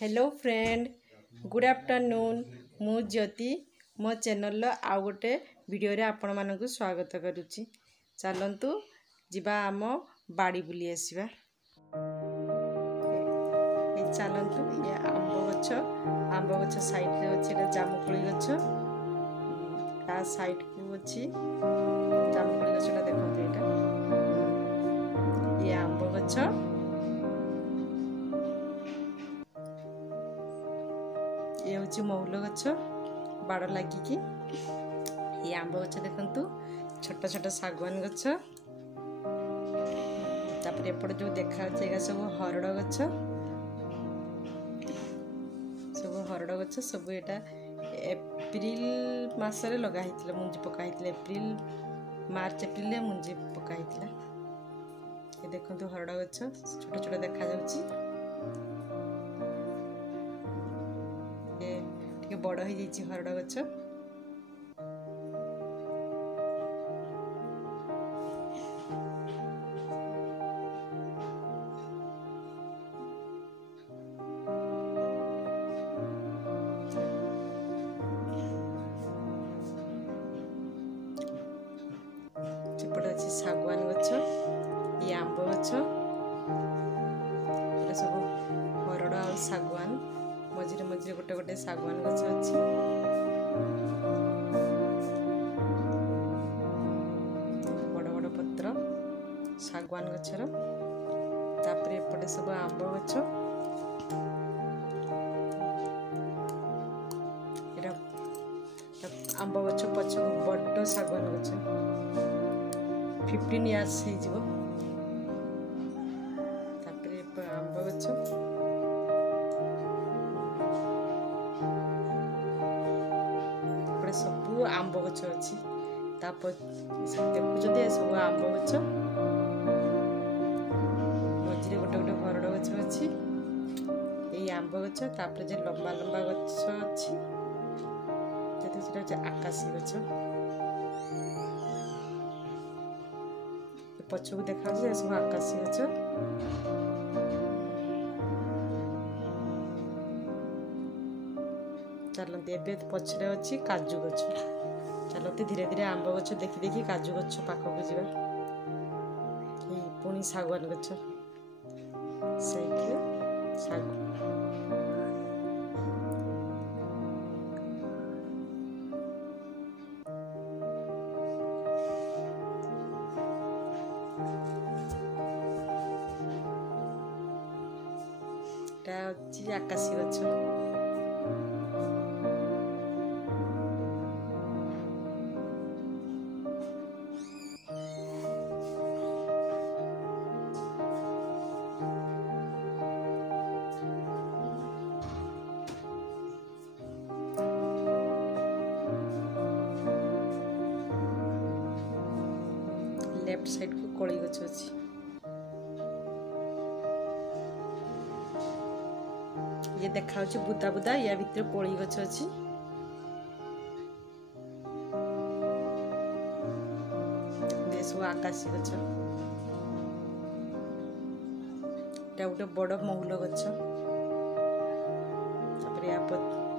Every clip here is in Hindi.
हेलो फ्रेंड गुड आफ्टरनून मु ज्योति मो चैनल आउ गोटे वीडियो रे आपण मानकु स्वागत करुच्ची। चलतु जीवा आम बाड़ी बुली आसवा। चलतु ये आंब गछ साइड रे अच्छे जामुकोली गछ ता साइड को अच्छी जामुकोली गछटा देखते यहाँ ये आंब गछ ये हूँ महुल गछ बाड़ लगिकी ये आंब गछ देखु छोट छोट शागवान गछ तापर एपटे जो देखा सब हरड़ गछ सब एटा एप्रिल मासरे लगाई मुंजी पकाई एप्रिल मार्च एप्रिल मुंजी पकाई ये देखो हरड़ गछ छोट छोट देखा बड़ हो जाइए हरड़ गछ सेपटे अच्छी शागवान गछ ये आंब गछ सब हरड़ आ शागवान मझे मझे गोटे गोटे शागवान गछ अच्छी बड़ बड़ पत्र शागवान गछर तापर एपटे सब आंब गछ आंब गछ पछ बड़ शागवान गछ 15 इयर्स हो आंब गछ सब आंब गछ अच्छी देखुं सब आंब गछ मझे गोटे गोटे हरड़ गछ अच्छी ये आंब गछ तापर जे लंबा लंबा गछ अच्छी आकाशी गछ पछक देखा सब आकाशी गछ चलते एवं पछरे अच्छी काजू गछ चलते धीरे धीरे आंब गछ देखी देखी काजू गछ पाखक जा पुणी शागवान गछ आकाशी गछ लेफ्ट साइड को कोली गछ अच्छी ये देखा बुदा बुदा या भीतर कोली गछ अच्छी सब आकाशी गछ गोटे बड़ महुल गछ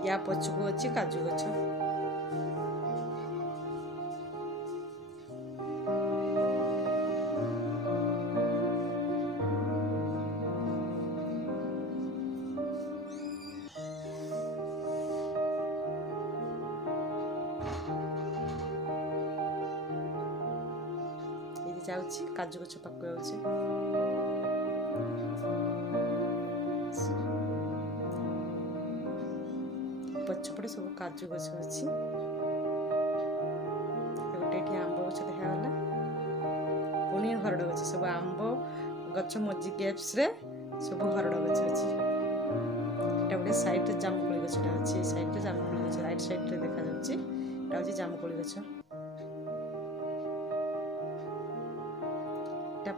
या पछकू अच्छी काजू गछ जाउची काजू गछ पाक जाउची पछपटे सब काजू गछ अच्छी गोटे आंब गछ देखागला पुणी हरड़ गछ सब आंब गछ मझी गैप्स रे सब हरड़ गछ अच्छी गोटे साइड जामुकोली गछटा अच्छी साइड जामुकोली गछ राइट साइड रे देखा जाउची एटा होची जामुकोली गछ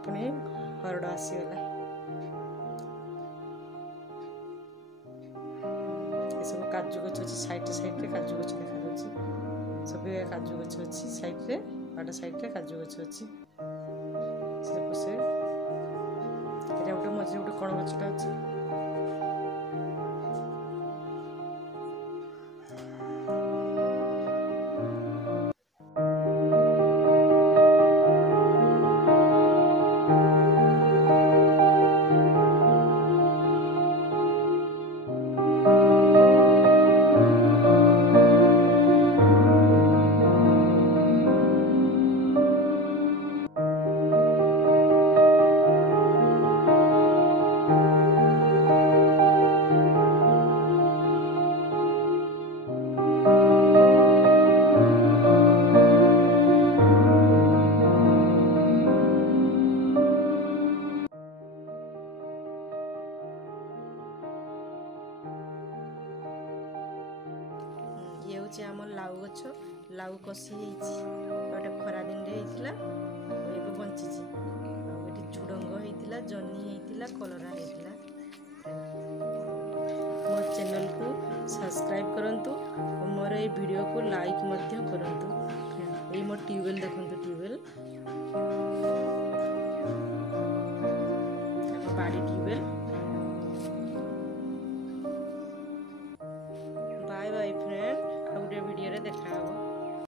पुणी हरड़ आसीगला सब काजू गछ अच्छी साइड रे काजू गछ देखा सब काजू गछ अच्छी साइड रे बाड़ साइड रे काजू गछ अच्छी गोटे मझे गोटे कण गछटा अच्छी हूँ आम लाउ गछ लाउ कषि गोटे खरा दिन होता ये बंची ये झुडंग होता जह्नी होता कलरा होता मो चैनल को सब्सक्राइब करंतु और मोर ये वीडियो को लाइक करंतु। ये मोर ट्यूबवेल देखंतु ट्यूबवेल